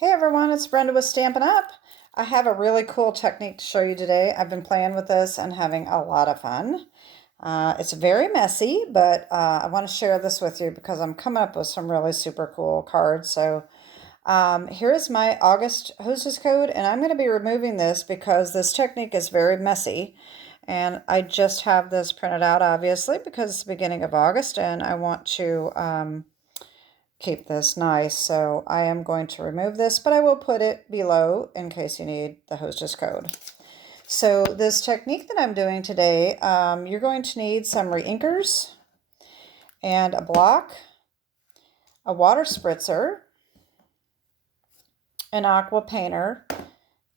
Hey everyone, it's Brenda with Stampin' Up! I have a really cool technique to show you today. I've been playing with this and having a lot of fun. It's very messy, but I want to share this with you because I'm coming up with some really super cool cards. So here's my August Hostess code, and I'm going to be removing this because this technique is very messy. And I just have this printed out, obviously, because it's the beginning of August, and I want to keep this nice. So I am going to remove this, but I will put it below in case you need the Hostess code. So this technique that I'm doing today, you're going to need some reinkers and a block, a water spritzer, an aqua painter,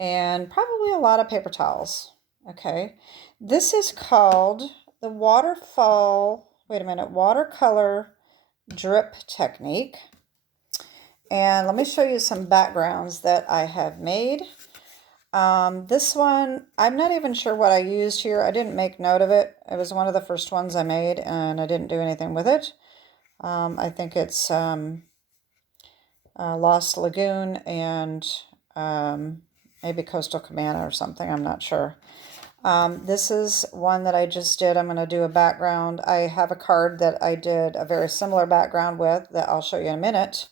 and probably a lot of paper towels. Okay, this is called the watercolor drip technique. And let me show you some backgrounds that I have made. This one, I'm not even sure what I used here. I didn't make note of it. It was one of the first ones I made, and I didn't do anything with it. I think it's Lost Lagoon and maybe Coastal Cabana or something. I'm not sure. This is one that I just did. I'm going to do a background. I have a card that I did a very similar background with that I'll show you in a minute.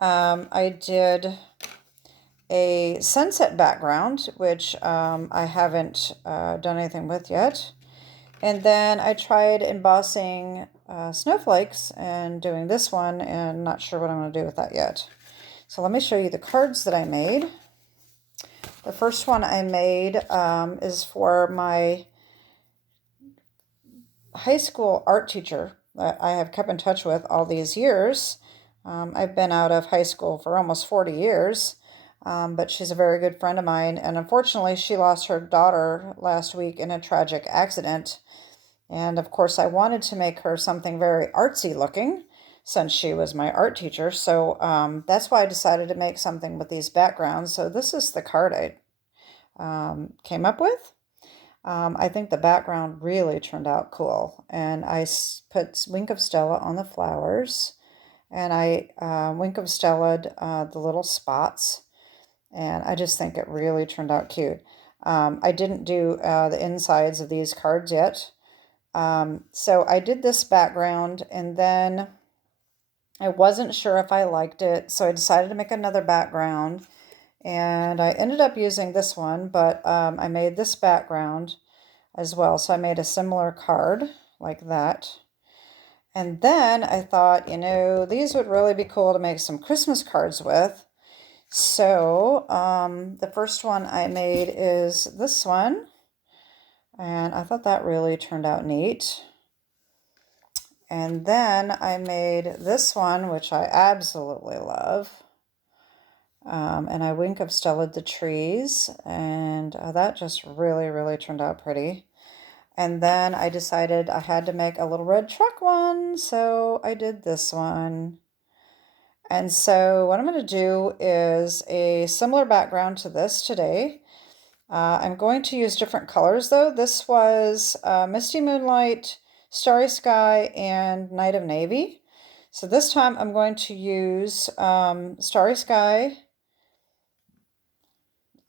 I did a sunset background, which I haven't done anything with yet. And then I tried embossing snowflakes and doing this one, and not sure what I'm going to do with that yet. So let me show you the cards that I made. The first one I made is for my high school art teacher that I have kept in touch with all these years. I've been out of high school for almost 40 years, but she's a very good friend of mine. And unfortunately, she lost her daughter last week in a tragic accident. And of course, I wanted to make her something very artsy looking since she was my art teacher. So that's why I decided to make something with these backgrounds. So this is the card I came up with. I think the background really turned out cool. And I put Wink of Stella on the flowers. And I Wink of Stella'd the little spots, and I just think it really turned out cute. I didn't do the insides of these cards yet, so I did this background, and then I wasn't sure if I liked it, so I decided to make another background, and I ended up using this one, but I made this background as well, so I made a similar card like that. And then I thought, these would really be cool to make some Christmas cards with. So the first one I made is this one. And I thought that really turned out neat. And then I made this one, which I absolutely love. And I Wink of Stella the trees. And that just really, really turned out pretty. And then I decided I had to make a little red truck one, so I did this one. And so what I'm going to do is a similar background to this today. I'm going to use different colors though. This was Misty Moonlight, Starry Sky, and Night of Navy. So this time I'm going to use Starry Sky,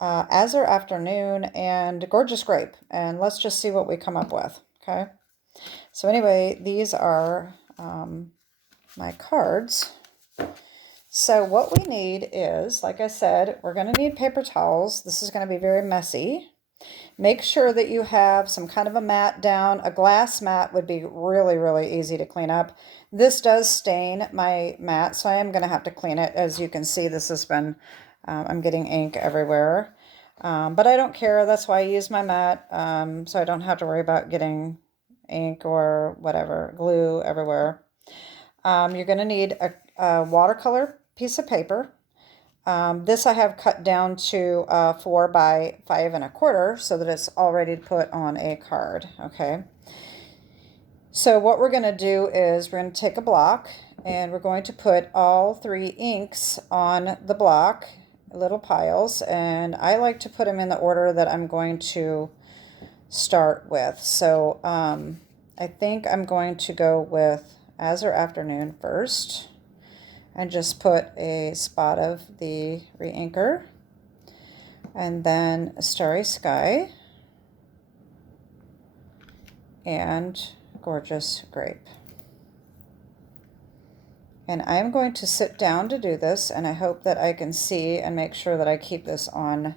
Azure Afternoon, and Gorgeous Grape. And let's just see what we come up with, okay? So anyway, these are my cards. So what we need is, like I said, we're going to need paper towels. This is going to be very messy. Make sure that you have some kind of a mat down. A glass mat would be really, really easy to clean up. This does stain my mat, so I am going to have to clean it. As you can see, this has been, I'm getting ink everywhere. But I don't care. That's why I use my mat, so I don't have to worry about getting ink or whatever, glue everywhere. You're going to need a watercolor piece of paper. This I have cut down to 4 by 5 1/4 so that it's all ready to put on a card, okay? So what we're going to do is we're going to take a block and we're going to put all 3 inks on the block, little piles, and I like to put them in the order that I'm going to start with. So I think I'm going to go with Azure Afternoon first. and just put a spot of the re-inker, and then a Starry Sky, and Gorgeous Grape. And I'm going to sit down to do this, and I hope that I can see and make sure that I keep this on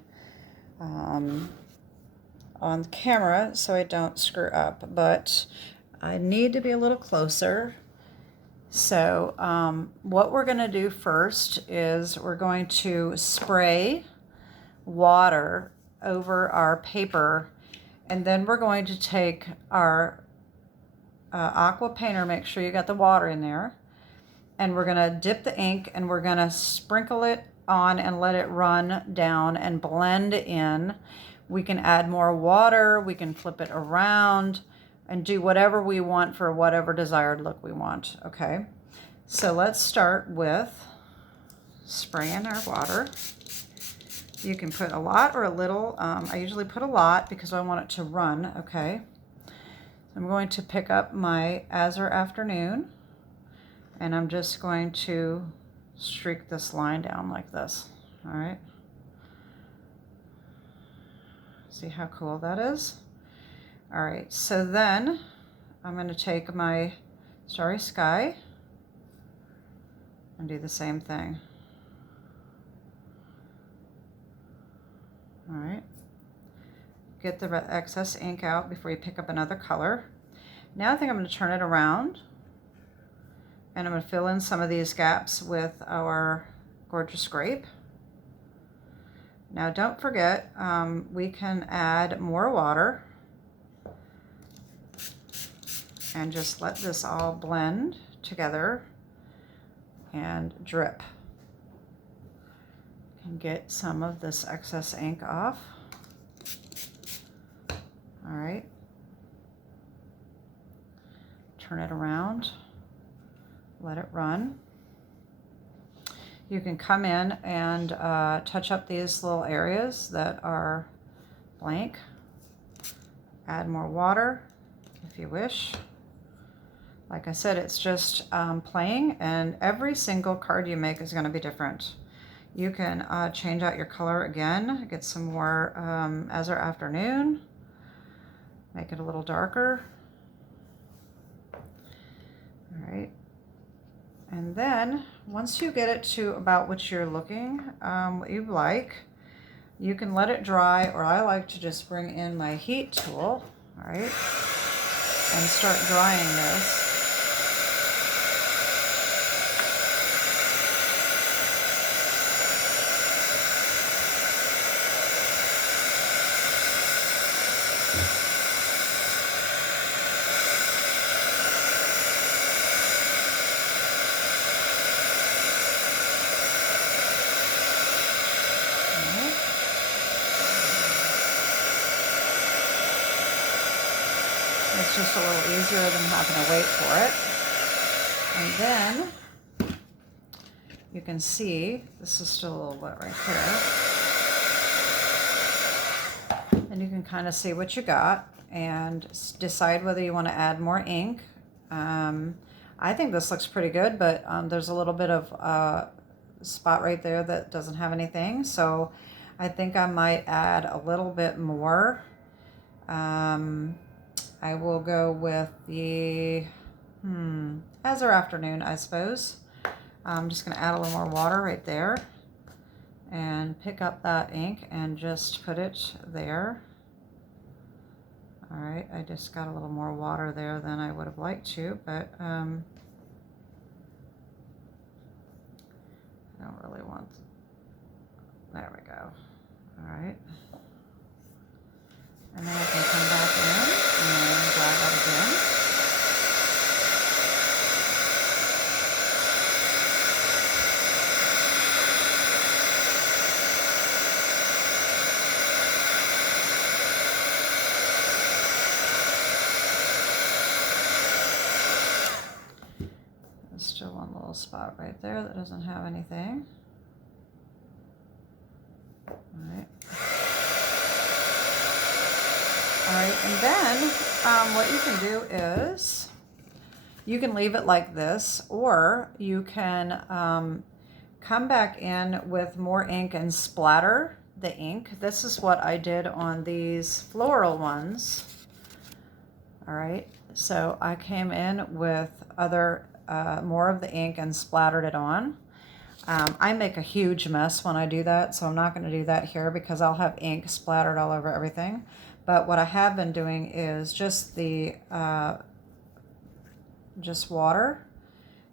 the camera so I don't screw up, but I need to be a little closer. So what we're going to do first is we're going to spray water over our paper, and then we're going to take our aqua painter, make sure you got the water in there, and we're going to dip the ink and we're going to sprinkle it on and let it run down and blend in. We can add more water, we can flip it around and do whatever we want for whatever desired look we want. Okay, so let's start with spraying our water. You can put a lot or a little. I usually put a lot because I want it to run. Okay, I'm going to pick up my Azure Afternoon, and I'm just going to streak this line down like this. All right, see how cool that is? All right, so then I'm going to take my Starry Sky and do the same thing. All right, get the excess ink out before you pick up another color. Now I think I'm going to turn it around, and I'm going to fill in some of these gaps with our Gorgeous Grape. Now don't forget, we can add more water and just let this all blend together and drip. And get some of this excess ink off. All right. Turn it around, let it run. You can come in and touch up these little areas that are blank. Add more water if you wish. Like I said, it's just playing, and every single card you make is going to be different. You can change out your color again, get some more Azure Afternoon, make it a little darker. All right. And then once you get it to about what you're looking, what you like, you can let it dry, or I like to just bring in my heat tool, all right, and start drying this. It's just a little easier than having to wait for it. And then you can see, this is still a little wet right here. And you can kind of see what you got and decide whether you want to add more ink. I think this looks pretty good, but there's a little bit of spot right there that doesn't have anything. So I think I might add a little bit more. I will go with the Azure Afternoon, I suppose. I'm just going to add a little more water right there and pick up that ink and just put it there. All right, I just got a little more water there than I would have liked to, but I don't really want. There we go. All right. And then I can come back in and dry that again. There's still one little spot right there that doesn't have anything. All right. All right, and then what you can do is You can leave it like this, or you can come back in with more ink and splatter the ink. This is what I did on these floral ones. All right, so I came in with more of the ink and splattered it on. I make a huge mess when I do that, so I'm not going to do that here because I'll have ink splattered all over everything. But what I have been doing is just just water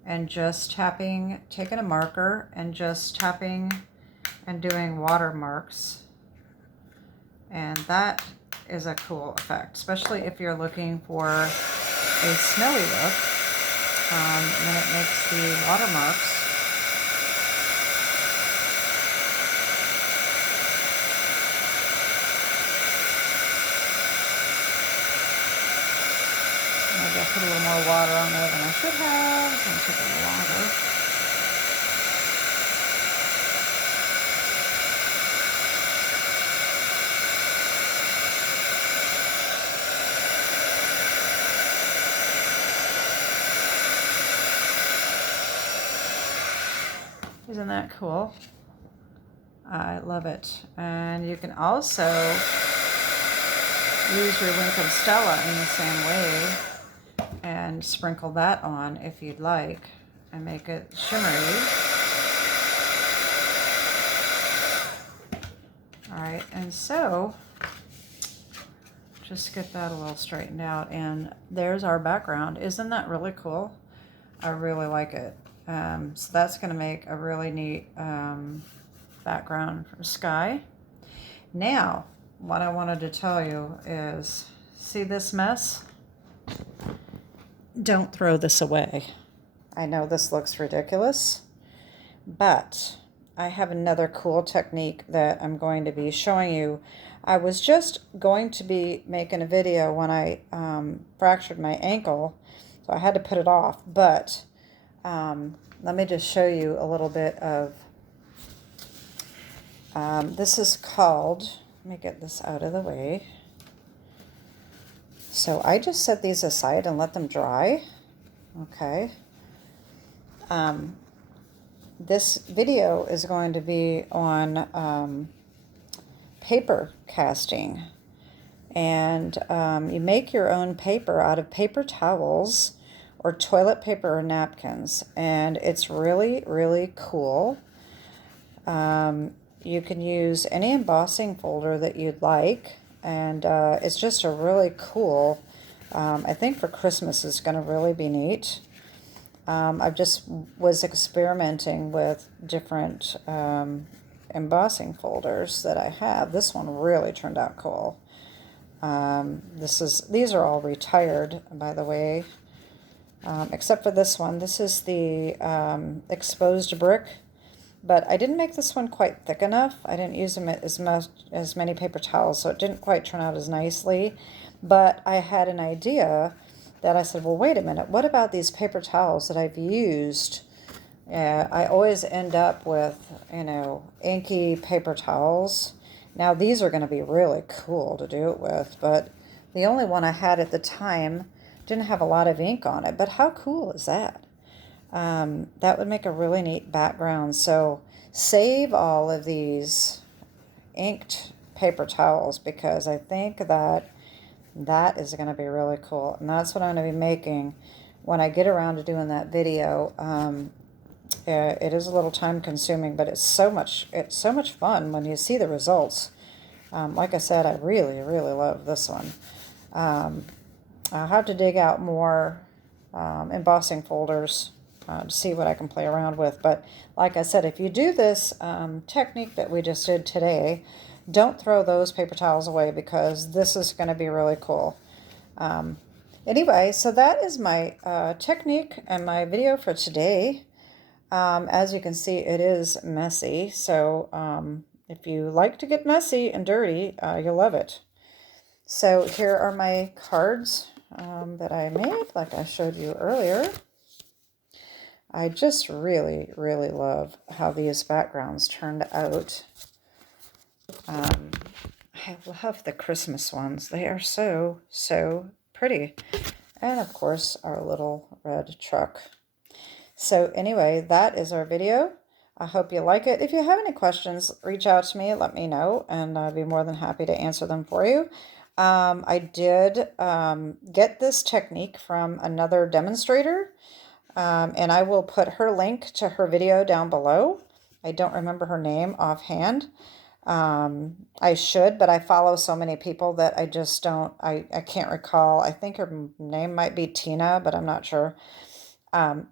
and just tapping, taking a marker and just tapping and doing watermarks. And that is a cool effect, especially if you're looking for a snowy look. Then it makes the watermarks. Maybe I put a little more water on there than I should have. It's going to take a little longer. Isn't that cool? I love it. And you can also use your Wink of Stella in the same way and sprinkle that on if you'd like and make it shimmery. All right, and so just get that a little straightened out, and there's our background. Isn't that really cool? I really like it. So that's going to make a really neat background for sky. Now, what I wanted to tell you is, see this mess? Don't throw this away. I know this looks ridiculous, but I have another cool technique that I'm going to be showing you. I was just going to be making a video when I fractured my ankle, so I had to put it off, but let me just show you a little bit of, this is called, let me get this out of the way. So I just set these aside and let them dry. Okay. This video is going to be on paper casting. And you make your own paper out of paper towels or toilet paper or napkins. And it's really, really cool. You can use any embossing folder that you'd like. And it's just a really cool, I think for Christmas is going to really be neat. I just was experimenting with different embossing folders that I have. This one really turned out cool. These are all retired, by the way, except for this one. This is the exposed brick. But I didn't make this one quite thick enough. I didn't use them as many paper towels, so it didn't quite turn out as nicely. But I had an idea that I said, well, wait a minute. What about these paper towels that I've used? I always end up with, inky paper towels. Now, these are going to be really cool to do it with, but the only one I had at the time didn't have a lot of ink on it. But how cool is that? That would make a really neat background. So save all of these inked paper towels because I think that is going to be really cool. And that's what I'm going to be making when I get around to doing that video. It is a little time consuming, but it's so much fun when you see the results. Like I said, I really, really love this one. I'll have to dig out more embossing folders to see what I can play around with. But like I said, if you do this technique that we just did today, don't throw those paper towels away because this is going to be really cool. Anyway, so that is my technique and my video for today. As you can see, it is messy. So if you like to get messy and dirty, you'll love it. So here are my cards that I made, like I showed you earlier. I just really, really love how these backgrounds turned out. I love the Christmas ones. They are so, so pretty. And of course, our little red truck. So anyway, that is our video. I hope you like it. If you have any questions, reach out to me, let me know, and I'd be more than happy to answer them for you. I did get this technique from another demonstrator, and I will put her link to her video down below. I don't remember her name offhand. I should, but I follow so many people that I just don't, I can't recall. I think her name might be Tina, but I'm not sure.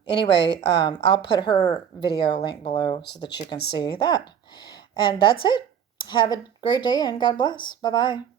Anyway, I'll put her video link below so that you can see that. And that's it. Have a great day and God bless. Bye bye.